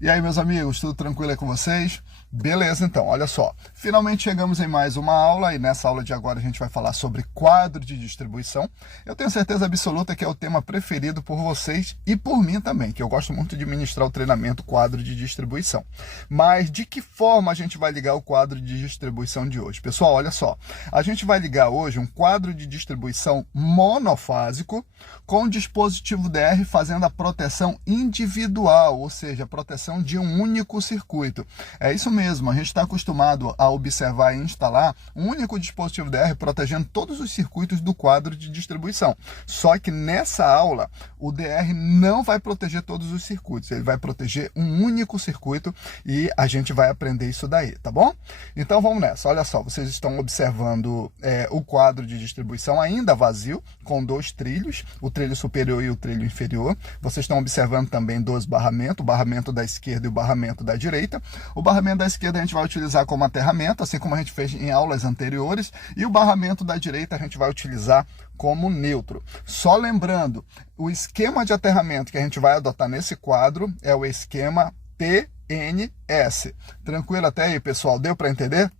E aí, meus amigos, tudo tranquilo aí com vocês? Beleza, então, olha só. Finalmente chegamos em mais uma aula e nessa aula de agora a gente vai falar sobre quadro de distribuição. Eu tenho certeza absoluta que é o tema preferido por vocês e por mim também, que eu gosto muito de ministrar o treinamento quadro de distribuição. Mas de que forma a gente vai ligar o quadro de distribuição de hoje? Pessoal, olha só. A gente vai ligar hoje um quadro de distribuição monofásico com o dispositivo DR fazendo a proteção individual, ou seja, a proteção de um único circuito. É isso mesmo, a gente está acostumado a observar e instalar um único dispositivo DR protegendo todos os circuitos do quadro de distribuição. Só que nessa aula, o DR não vai proteger todos os circuitos, ele vai proteger um único circuito e a gente vai aprender isso daí, tá bom? Então vamos nessa, olha só, vocês estão observando o quadro de distribuição ainda vazio, com dois trilhos, o trilho superior e o trilho inferior. Vocês estão observando também dois barramentos, o barramento da esquerda e o barramento da direita. O barramento da esquerda a gente vai utilizar como aterramento, assim como a gente fez em aulas anteriores, e o barramento da direita a gente vai utilizar como neutro. Só lembrando, o esquema de aterramento que a gente vai adotar nesse quadro é o esquema TNS. Tranquilo até aí, pessoal? Deu para entender?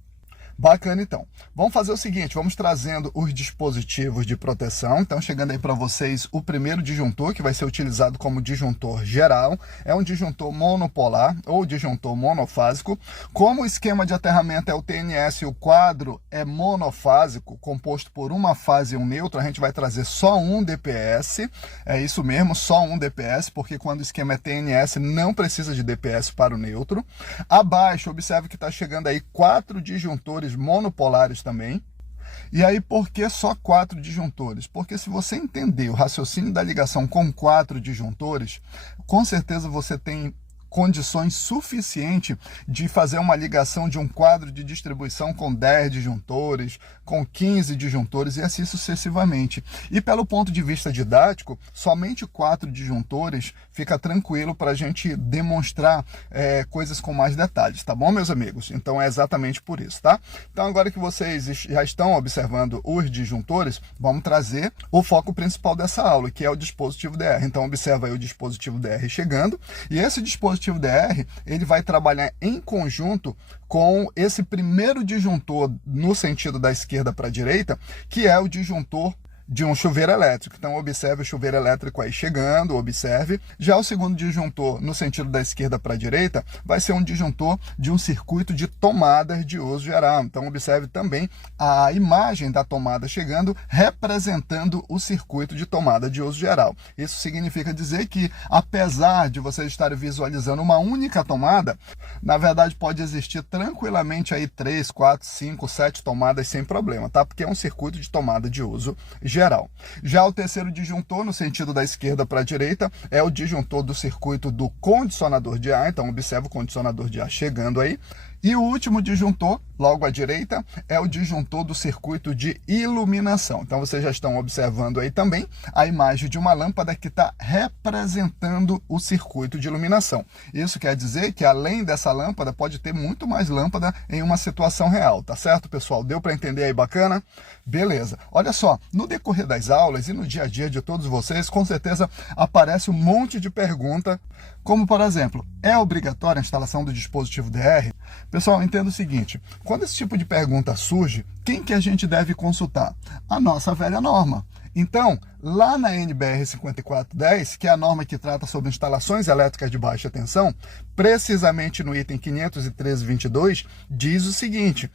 Bacana, então. Vamos fazer o seguinte, vamos trazendo os dispositivos de proteção. Então, chegando aí para vocês o primeiro disjuntor, que vai ser utilizado como disjuntor geral. É um disjuntor monopolar ou disjuntor monofásico. Como o esquema de aterramento é o TNS e o quadro é monofásico, composto por uma fase e um neutro, a gente vai trazer só um DPS. É isso mesmo, só um DPS, porque quando o esquema é TNS, não precisa de DPS para o neutro. Abaixo, observe que está chegando aí 4 disjuntores monopolares também. E aí, por que só 4 disjuntores? Porque se você entender o raciocínio da ligação com 4 disjuntores, com certeza você tem condições suficientes de fazer uma ligação de um quadro de distribuição com 10 disjuntores, com 15 disjuntores e assim sucessivamente. E pelo ponto de vista didático, somente 4 disjuntores fica tranquilo para a gente demonstrar coisas com mais detalhes, tá bom, meus amigos? Então é exatamente por isso, tá? Então agora que vocês já estão observando os disjuntores, vamos trazer o foco principal dessa aula, que é o dispositivo DR. Então observa aí o dispositivo DR chegando, e esse dispositivo DR, ele vai trabalhar em conjunto com esse primeiro disjuntor no sentido da esquerda para a direita, que é o disjuntor de um chuveiro elétrico. Então observe o chuveiro elétrico aí chegando, observe. Já o segundo disjuntor no sentido da esquerda para a direita vai ser um disjuntor de um circuito de tomadas de uso geral. Então observe também a imagem da tomada chegando, representando o circuito de tomada de uso geral. Isso significa dizer que, apesar de vocês estarem visualizando uma única tomada, na verdade pode existir tranquilamente aí 3, 4, 5, 7 tomadas sem problema, tá? Porque é um circuito de tomada de uso geral. Já o terceiro disjuntor, no sentido da esquerda para a direita, é o disjuntor do circuito do condicionador de ar. Então, observe o condicionador de ar chegando aí. E o último disjuntor, logo à direita, é o disjuntor do circuito de iluminação. Então, vocês já estão observando aí também a imagem de uma lâmpada que está representando o circuito de iluminação. Isso quer dizer que, além dessa lâmpada, pode ter muito mais lâmpada em uma situação real, tá certo, pessoal? Deu para entender aí, bacana? Beleza. Olha só, no decorrer das aulas e no dia a dia de todos vocês, com certeza aparece um monte de pergunta, como, por exemplo, é obrigatória a instalação do dispositivo DR? Pessoal, entenda o seguinte, quando esse tipo de pergunta surge, quem que a gente deve consultar? A nossa velha norma. Então, lá na NBR 5410, que é a norma que trata sobre instalações elétricas de baixa tensão, precisamente no item 513.22, diz o seguinte: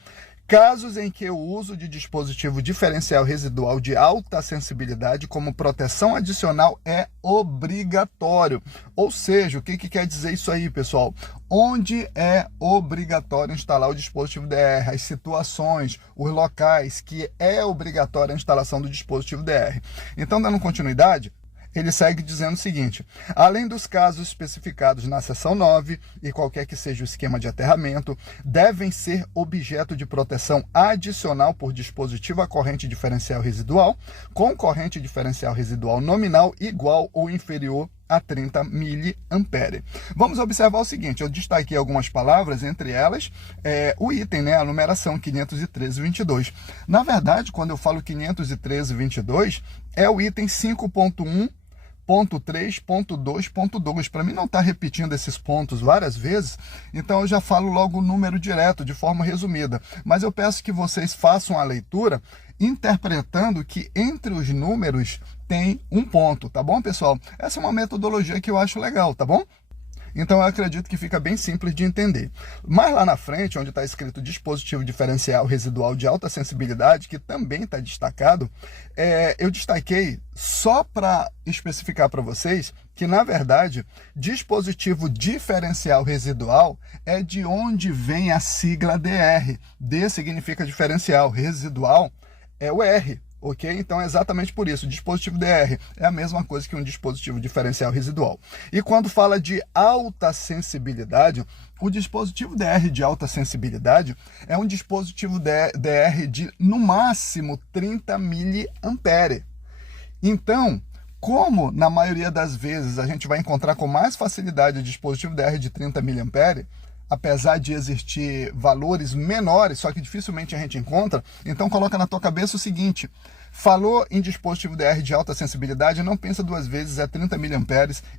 casos em que o uso de dispositivo diferencial residual de alta sensibilidade como proteção adicional é obrigatório. Ou seja, o que quer dizer isso aí, pessoal? Onde é obrigatório instalar o dispositivo DR, as situações, os locais que é obrigatória a instalação do dispositivo DR. Então, dando continuidade, ele segue dizendo o seguinte: além dos casos especificados na seção 9 e qualquer que seja o esquema de aterramento, devem ser objeto de proteção adicional por dispositivo a corrente diferencial residual, com corrente diferencial residual nominal igual ou inferior a 30 mA. Vamos observar o seguinte, eu destaquei algumas palavras, entre elas o item, né, a numeração 513.22. Na verdade, quando eu falo 513.22, é o item 5.1 ponto 3, ponto 2, ponto 2. Para mim não estar repetindo esses pontos várias vezes, então eu já falo logo o número direto, de forma resumida. Mas eu peço que vocês façam a leitura interpretando que entre os números tem um ponto, tá bom, pessoal? Essa é uma metodologia que eu acho legal, tá bom? Então eu acredito que fica bem simples de entender. Mas lá na frente, onde está escrito dispositivo diferencial residual de alta sensibilidade, que também está destacado, eu destaquei só para especificar para vocês que, na verdade, dispositivo diferencial residual é de onde vem a sigla DR. D significa diferencial, residual é o R. Ok? Então é exatamente por isso, o dispositivo DR é a mesma coisa que um dispositivo diferencial residual. E quando fala de alta sensibilidade, o dispositivo DR de alta sensibilidade é um dispositivo DR de, no máximo, 30 mA. Então, como na maioria das vezes a gente vai encontrar com mais facilidade o dispositivo DR de 30 mA, apesar de existir valores menores, só que dificilmente a gente encontra, então coloca na tua cabeça o seguinte: falou em dispositivo DR de alta sensibilidade, não pensa duas vezes, é 30 mA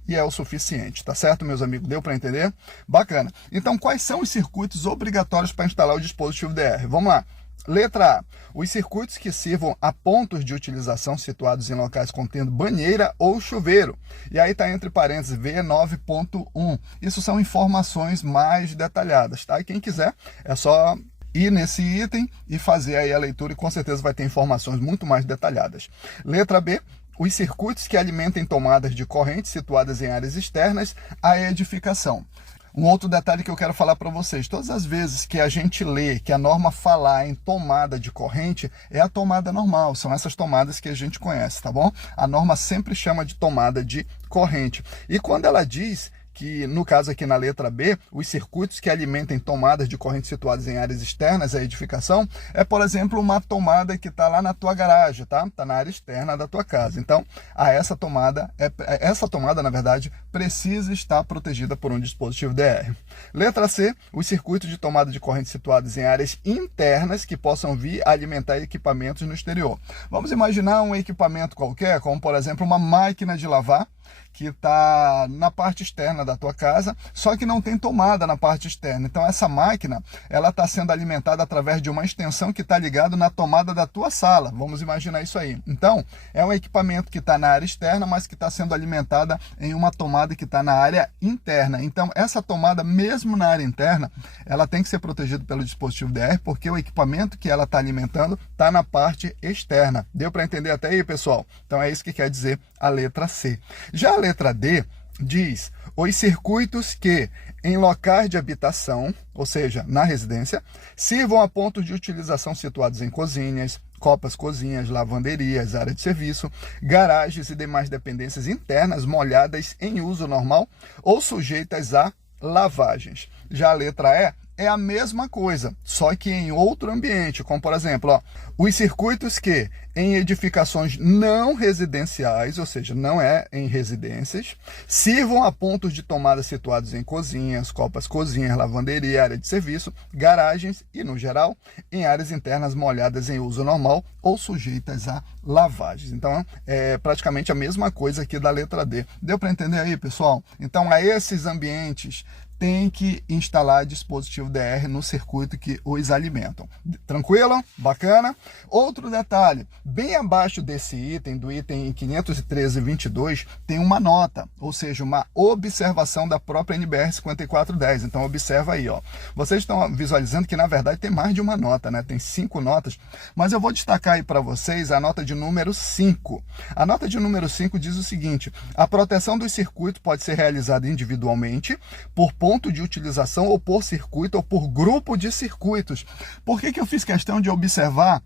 e é o suficiente, tá certo, meus amigos? Deu para entender? Bacana. Então, quais são os circuitos obrigatórios para instalar o dispositivo DR? Vamos lá. Letra A. Os circuitos que sirvam a pontos de utilização situados em locais contendo banheira ou chuveiro. E aí está entre parênteses V9.1. Isso são informações mais detalhadas, tá? E quem quiser é só ir nesse item e fazer aí a leitura e com certeza vai ter informações muito mais detalhadas. Letra B. Os circuitos que alimentem tomadas de corrente situadas em áreas externas à edificação. Um outro detalhe que eu quero falar para vocês: todas as vezes que a gente lê que a norma falar em tomada de corrente, é a tomada normal, são essas tomadas que a gente conhece, tá bom? A norma sempre chama de tomada de corrente. E quando ela diz que, no caso aqui na letra B, os circuitos que alimentem tomadas de corrente situadas em áreas externas à edificação, é, por exemplo, uma tomada que está lá na tua garagem, tá? Está na área externa da tua casa. Então, essa tomada, na verdade, precisa estar protegida por um dispositivo DR. Letra C, os circuitos de tomada de corrente situados em áreas internas que possam vir a alimentar equipamentos no exterior. Vamos imaginar um equipamento qualquer, como, por exemplo, uma máquina de lavar, que está na parte externa da tua casa, só que não tem tomada na parte externa. Então essa máquina, ela está sendo alimentada através de uma extensão que está ligada na tomada da tua sala. Vamos imaginar isso aí. Então, é um equipamento que está na área externa, mas que está sendo alimentada em uma tomada que está na área interna. Então, essa tomada, mesmo na área interna, ela tem que ser protegida pelo dispositivo DR, porque o equipamento que ela está alimentando está na parte externa. Deu para entender até aí, pessoal? Então, é isso que quer dizer a letra C. Já a letra D diz: os circuitos que, em locais de habitação, ou seja, na residência, sirvam a pontos de utilização situados em cozinhas, copas, cozinhas, lavanderias, área de serviço, garagens e demais dependências internas molhadas em uso normal ou sujeitas a lavagens. Já a letra E é a mesma coisa, só que em outro ambiente, como por exemplo, os circuitos que em edificações não residenciais, ou seja, não é em residências, sirvam a pontos de tomada situados em cozinhas, copas, cozinhas, lavanderia, área de serviço, garagens e, no geral, em áreas internas molhadas em uso normal ou sujeitas a lavagens. Então, é praticamente a mesma coisa aqui da letra D. Deu para entender aí, pessoal? Então, a esses ambientes tem que instalar dispositivo DR no circuito que os alimentam. Tranquilo? Bacana? Outro detalhe, bem abaixo desse item, do item 513.22, tem uma nota, ou seja, uma observação da própria NBR 5410. Então, observa aí, ó. Vocês estão visualizando que, na verdade, tem mais de uma nota, né? Tem 5 notas, mas eu vou destacar aí para vocês a nota de número 5. A nota de número 5 diz o seguinte: a proteção dos circuitos pode ser realizada individualmente, por ponto de utilização ou por circuito ou por grupo de circuitos. Por que eu fiz questão de observar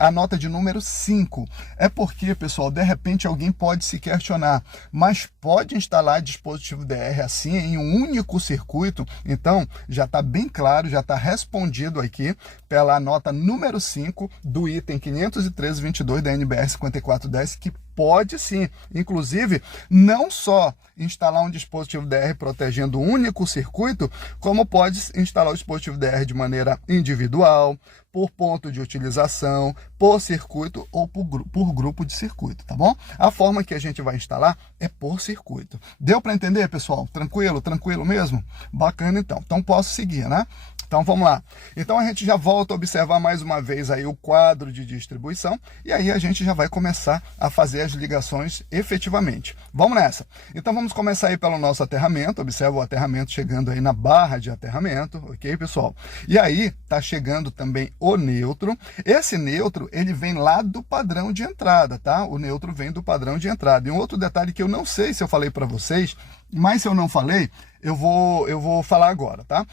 a nota de número 5? É porque, pessoal, de repente alguém pode se questionar, mas pode instalar dispositivo DR assim em um único circuito? Então, já está bem claro, já está respondido aqui pela nota número 5 do item 513.22 da NBR 5410, que Pode sim. Inclusive, não só instalar um dispositivo DR protegendo um único circuito, como pode instalar o dispositivo DR de maneira individual, por ponto de utilização, por circuito ou por grupo de circuito, tá bom? A forma que a gente vai instalar é por circuito. Deu para entender, pessoal? Tranquilo? Tranquilo mesmo? Bacana, então. Então posso seguir, né? Então vamos lá. Então a gente já volta a observar mais uma vez aí o quadro de distribuição e aí a gente já vai começar a fazer as ligações efetivamente. Vamos nessa. Então vamos começar aí pelo nosso aterramento. Observa o aterramento chegando aí na barra de aterramento, ok, pessoal? E aí tá chegando também o neutro. Esse neutro, ele vem lá do padrão de entrada, tá? O neutro vem do padrão de entrada. E um outro detalhe que eu não sei se eu falei para vocês, mas se eu não falei, eu vou falar agora, tá?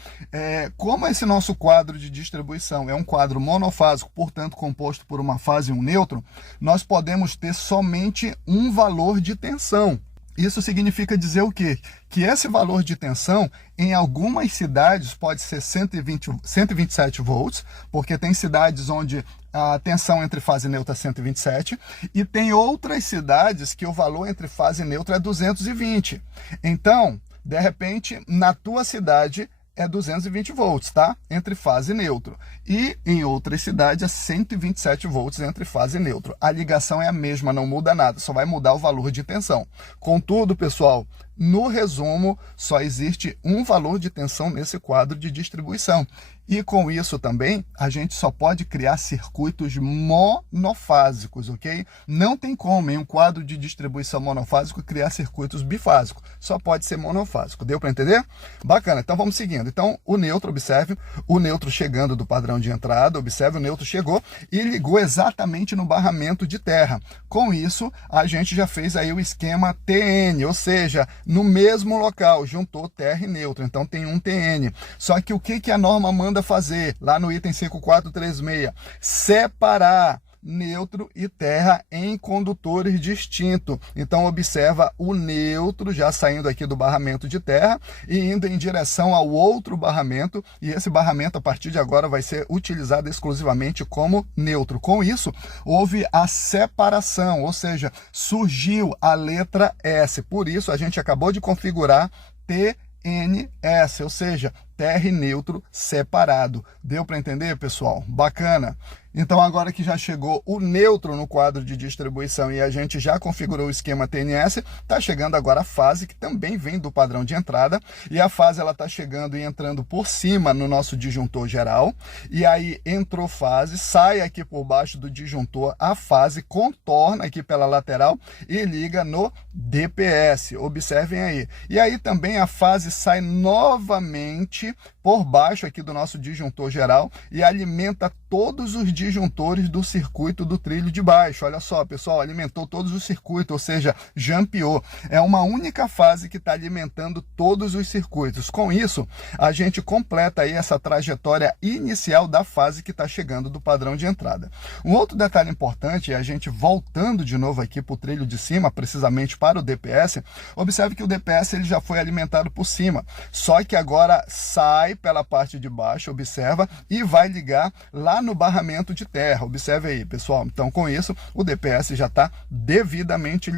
Como esse nosso quadro de distribuição é um quadro monofásico, portanto composto por uma fase e um neutro, nós podemos ter somente um valor de tensão. Isso significa dizer o quê? Que esse valor de tensão, em algumas cidades, pode ser 127 volts, porque tem cidades onde a tensão entre fase neutra é 127, e tem outras cidades que o valor entre fase e neutra é 220. Então, de repente, na tua cidade é 220 volts, tá? Entre fase e neutro. E em outras cidades é 127 volts entre fase e neutro. A ligação é a mesma, não muda nada, só vai mudar o valor de tensão. Contudo, pessoal, no resumo, só existe um valor de tensão nesse quadro de distribuição. E com isso também, a gente só pode criar circuitos monofásicos, ok? Não tem como, em um quadro de distribuição monofásico, criar circuitos bifásicos. Só pode ser monofásico. Deu para entender? Bacana. Então vamos seguindo. Então, o neutro, observe, o neutro chegando do padrão de entrada, observe, o neutro chegou e ligou exatamente no barramento de terra. Com isso, a gente já fez aí o esquema TN, ou seja, no mesmo local, juntou terra e neutro. Então tem um TN. Só que o que a norma manda fazer lá no item 5436? Separar neutro e terra em condutores distintos. Então observa o neutro já saindo aqui do barramento de terra e indo em direção ao outro barramento, e esse barramento a partir de agora vai ser utilizado exclusivamente como neutro. Com isso, houve a separação, ou seja, surgiu a letra S. Por isso a gente acabou de configurar TNS, ou seja, terra e neutro separado. Deu para entender, pessoal? Bacana. Então, agora que já chegou o neutro no quadro de distribuição e a gente já configurou o esquema TNS, está chegando agora a fase, que também vem do padrão de entrada, e a fase está chegando e entrando por cima no nosso disjuntor geral, e aí entrou fase, sai aqui por baixo do disjuntor a fase, contorna aqui pela lateral e liga no DPS. Observem aí. E aí também a fase sai novamente por baixo aqui do nosso disjuntor geral e alimenta todos os disjuntores do circuito do trilho de baixo. Olha só, pessoal, alimentou todos os circuitos, ou seja, jampeou. É uma única fase que está alimentando todos os circuitos. Com isso, a gente completa aí essa trajetória inicial da fase que está chegando do padrão de entrada. Um outro detalhe importante é a gente voltando de novo aqui para o trilho de cima, precisamente para o DPS, observe que o DPS ele já foi alimentado por cima, só que agora sai pela parte de baixo, observa, e vai ligar lá no barramento de terra. Observe aí, pessoal. Então, com isso, o DPS já está devidamente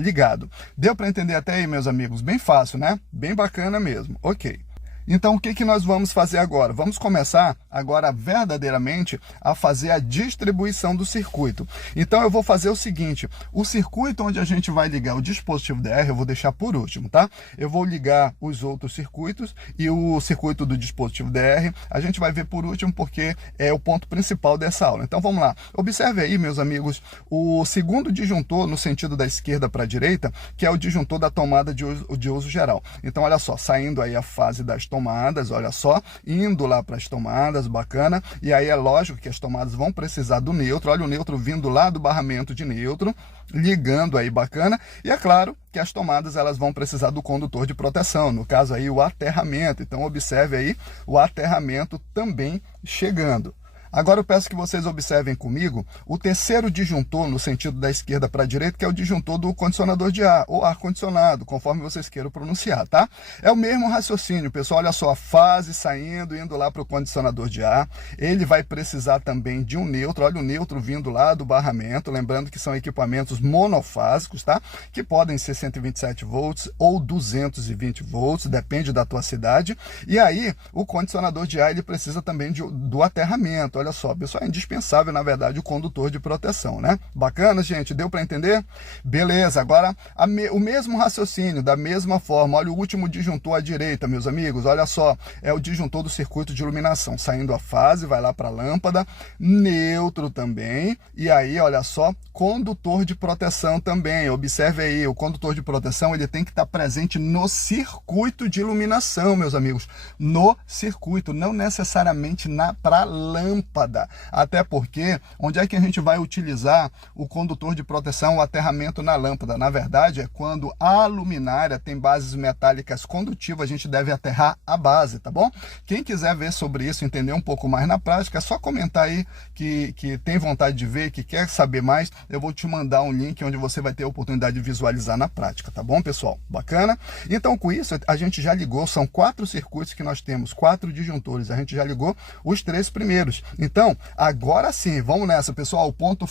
ligado. Deu para entender até aí, meus amigos? Bem fácil, né? Bem bacana mesmo. Ok. Então, o que nós vamos fazer agora? Vamos começar agora verdadeiramente a fazer a distribuição do circuito. Então, eu vou fazer o seguinte, o circuito onde a gente vai ligar o dispositivo DR, eu vou deixar por último, tá? Eu vou ligar os outros circuitos e o circuito do dispositivo DR, a gente vai ver por último porque é o ponto principal dessa aula. Então, vamos lá. Observe aí, meus amigos, o segundo disjuntor no sentido da esquerda para a direita, que é o disjuntor da tomada de uso geral. Então, olha só, saindo aí a fase das tomadas, olha só, indo lá para as tomadas, bacana, e aí é lógico que as tomadas vão precisar do neutro, olha o neutro vindo lá do barramento de neutro, ligando aí, bacana, e é claro que as tomadas elas vão precisar do condutor de proteção, no caso aí o aterramento, então observe aí o aterramento também chegando. Agora eu peço que vocês observem comigo o terceiro disjuntor no sentido da esquerda para a direita, que é o disjuntor do condicionador de ar, ou ar-condicionado, conforme vocês queiram pronunciar, tá? É o mesmo raciocínio, pessoal, olha só, a fase saindo, indo lá para o condicionador de ar, ele vai precisar também de um neutro, olha o neutro vindo lá do barramento, lembrando que são equipamentos monofásicos, tá? Que podem ser 127 volts ou 220 volts, depende da tua cidade, e aí o condicionador de ar, ele precisa também do aterramento, olha só, pessoal, é indispensável, na verdade, o condutor de proteção, né? Bacana, gente? Deu para entender? Beleza, agora o mesmo raciocínio, da mesma forma, olha o último disjuntor à direita, meus amigos, olha só, é o disjuntor do circuito de iluminação, saindo a fase, vai lá para a lâmpada, neutro também, e aí, olha só, condutor de proteção também, observe aí, o condutor de proteção, ele tem que estar presente no circuito de iluminação, meus amigos, no circuito, não necessariamente para a lâmpada, até porque, onde é que a gente vai utilizar o condutor de proteção, o aterramento na lâmpada? Na verdade, é quando a luminária tem bases metálicas condutivas, a gente deve aterrar a base, tá bom? Quem quiser ver sobre isso, entender um pouco mais na prática, é só comentar aí que tem vontade de ver, que quer saber mais, eu vou te mandar um link onde você vai ter a oportunidade de visualizar na prática, tá bom, pessoal? Bacana? Então, com isso, a gente já ligou, são 4 circuitos que nós temos, 4 disjuntores, a gente já ligou os 3 primeiros. Então, agora sim, vamos nessa, pessoal, o ponto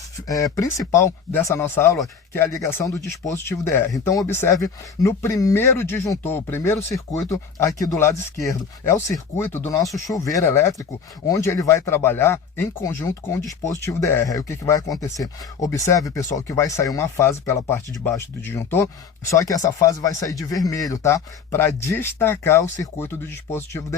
principal dessa nossa aula, que é a ligação do dispositivo DR. Então, observe no primeiro disjuntor, o primeiro circuito aqui do lado esquerdo. É o circuito do nosso chuveiro elétrico, onde ele vai trabalhar em conjunto com o dispositivo DR. Aí o que vai acontecer? Observe, pessoal, que vai sair uma fase pela parte de baixo do disjuntor, só que essa fase vai sair de vermelho, tá? Para destacar o circuito do dispositivo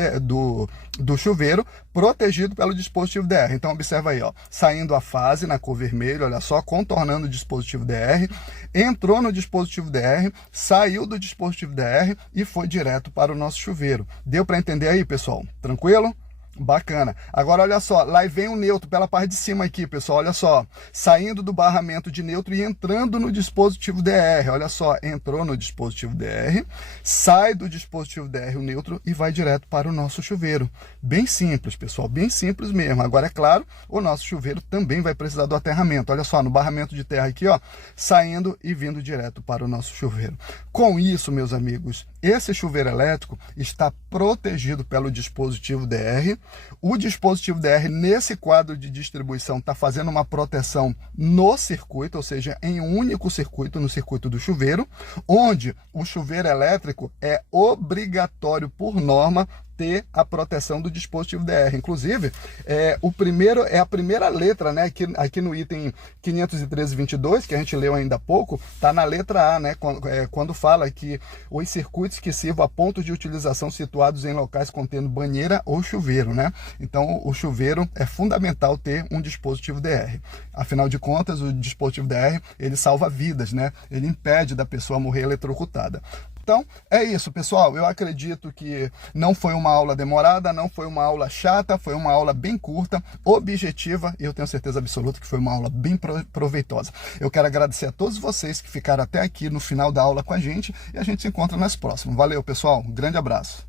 do chuveiro, protegido pelo dispositivo DR. Então, observa aí, ó, saindo a fase na cor vermelha, olha só, contornando o dispositivo DR, entrou no dispositivo DR, saiu do dispositivo DR e foi direto para o nosso chuveiro. Deu para entender aí, pessoal? Tranquilo? Bacana. Agora, olha só, lá vem o neutro pela parte de cima aqui, pessoal, olha só, saindo do barramento de neutro e entrando no dispositivo DR, olha só, entrou no dispositivo DR, sai do dispositivo DR o neutro e vai direto para o nosso chuveiro. Bem simples, pessoal, bem simples mesmo. Agora, é claro, o nosso chuveiro também vai precisar do aterramento, olha só, no barramento de terra aqui, ó, saindo e vindo direto para o nosso chuveiro. Com isso, meus amigos, esse chuveiro elétrico está protegido pelo dispositivo DR. O dispositivo DR, nesse quadro de distribuição, está fazendo uma proteção no circuito, ou seja, em um único circuito, no circuito do chuveiro, onde o chuveiro elétrico é obrigatório, por norma, ter a proteção do dispositivo DR. Inclusive, a primeira letra, né, aqui no item 513.22, que a gente leu ainda há pouco, está na letra A, né, quando fala que os circuitos que sirvam a pontos de utilização situados em locais contendo banheira ou chuveiro, né? Então, o chuveiro é fundamental ter um dispositivo DR. Afinal de contas, o dispositivo DR, ele salva vidas, né? Ele impede da pessoa morrer eletrocutada. Então, é isso, pessoal. Eu acredito que não foi uma aula demorada, não foi uma aula chata, foi uma aula bem curta, objetiva, e eu tenho certeza absoluta que foi uma aula bem proveitosa. Eu quero agradecer a todos vocês que ficaram até aqui no final da aula com a gente, e a gente se encontra nas próximas. Valeu, pessoal. Um grande abraço.